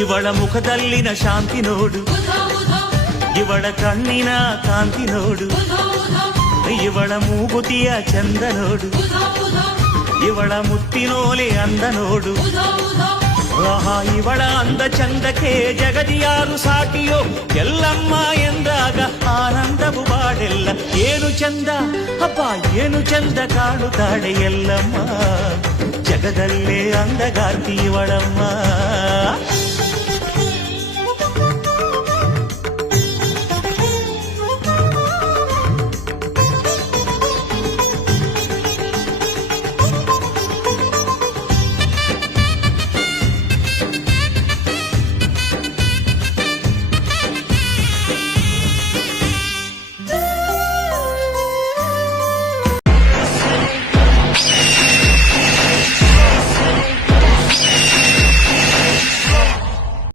ಇವಳ ಮುಖದಲ್ಲಿನ ಶಾಂತಿ ನೋಡು, ಇವಳ ಕಣ್ಣಿನ ಕಾಂತಿ ನೋಡು, ಇವಳ ಮೂಗುತಿಯ ಚಂದ ನೋಡು, ಇವಳ ಮುತ್ತಿನೋಲೆ ಅಂದ ನೋಡು. ಆಹಾ, ಇವಳ ಅಂದ ಚಂದಕ್ಕೆ ಜಗದಿಯಾರು ಸಾಟಿಯೋ, ಎಲ್ಲಮ್ಮ ಎಂದಾಗ ಆನಂದವು ಬಾಡೆಲ್ಲ. ಏನು ಚಂದ ಅಪ್ಪ, ಏನು ಚಂದ ಕಾಣುತ್ತಾಳೆ ಎಲ್ಲಮ್ಮ, ಜಗದಲ್ಲೇ ಅಂದಗಾರ್ತಿ ಇವಳಮ್ಮ.